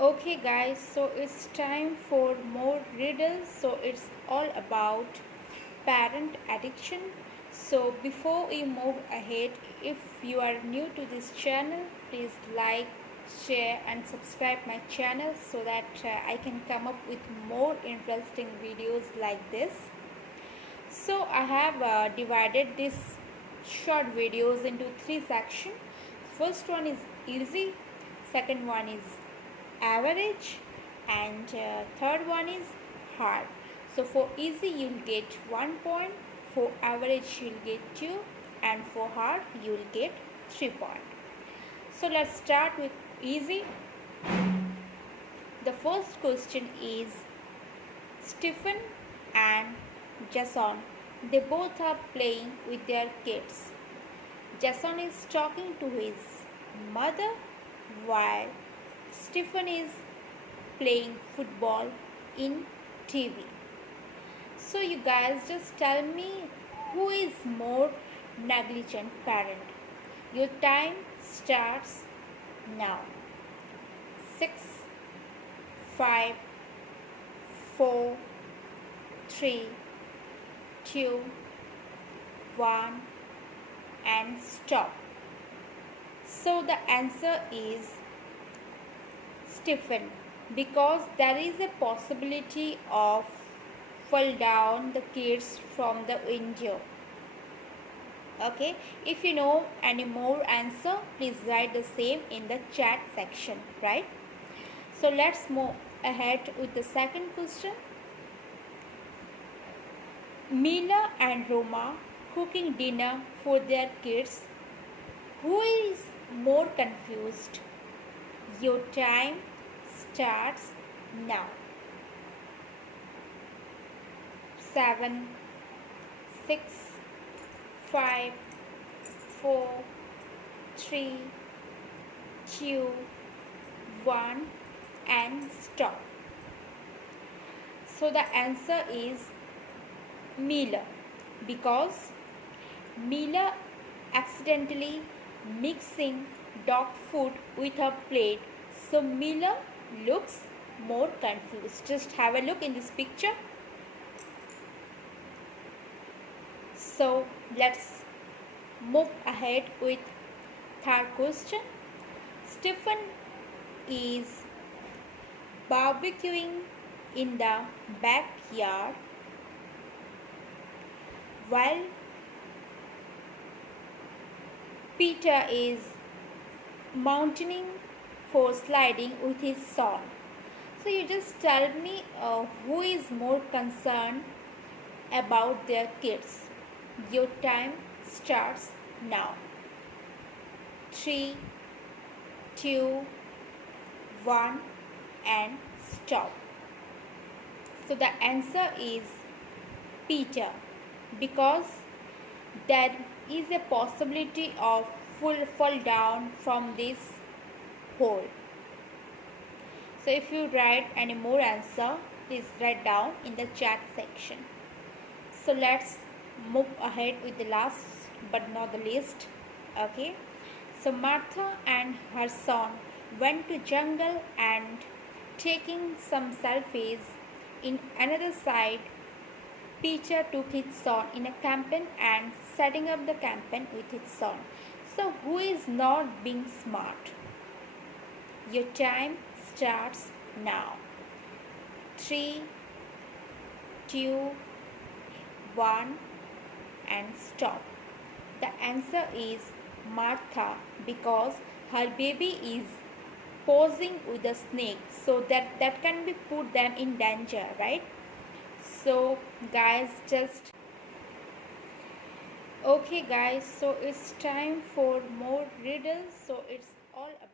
Okay, guys, so it's time for more riddles. So it's all about parent addiction. So before we move ahead, if you are new to this channel, please like, share, and subscribe my channel so that I can come up with more interesting videos like this. So I have divided these short videos into three sections. First one is easy, second one is average, and third one is hard. So for easy you'll get 1 point, for average you'll get 2, and for hard you'll get 3 points. So let's start with easy. The first question is Stephen and Jason. They both are playing with their kids. Jason is talking to his mother while Stephen is playing football in TV. So you guys just tell me who is more negligent parent. Your time starts now. 6, 5, 4, 3, 2, 1 and stop. So the answer is Stephen, because there is a possibility of fall down the kids from the window. Okay, if you know any more answer, please write the same in the chat section, right? So let's move ahead with the second question. Mila and Roma cooking dinner for their kids. Who is more confused? Your time starts now. 7, 6, 5, 4, 3, 2, 1 and stop. So the answer is Mila, because Mila accidentally mixing dog food with her plate, so Mila looks more confused. Just have a look in this picture. So let's move ahead with third question. Stephen is barbecuing in the backyard while Peter is mountaining for sliding with his son. So you just tell me who is more concerned about their kids. Your time starts now. 3, 2, 1 and stop. So the answer is Peter, because there is a possibility of full fall down from this hole. So if you write any more answer, please write down in the chat section. So let's move ahead with the last but not the least. Okay, so Martha and her son went to jungle and taking some selfies. In another side, Peter took his son in a campaign and setting up the campaign with his son. So who is not being smart? Your time starts now. 3, 2, 1 and stop. The answer is Martha, because her baby is posing with a snake, so that can be put them in danger, right? So guys, just okay guys, so it's time for more riddles. So it's all about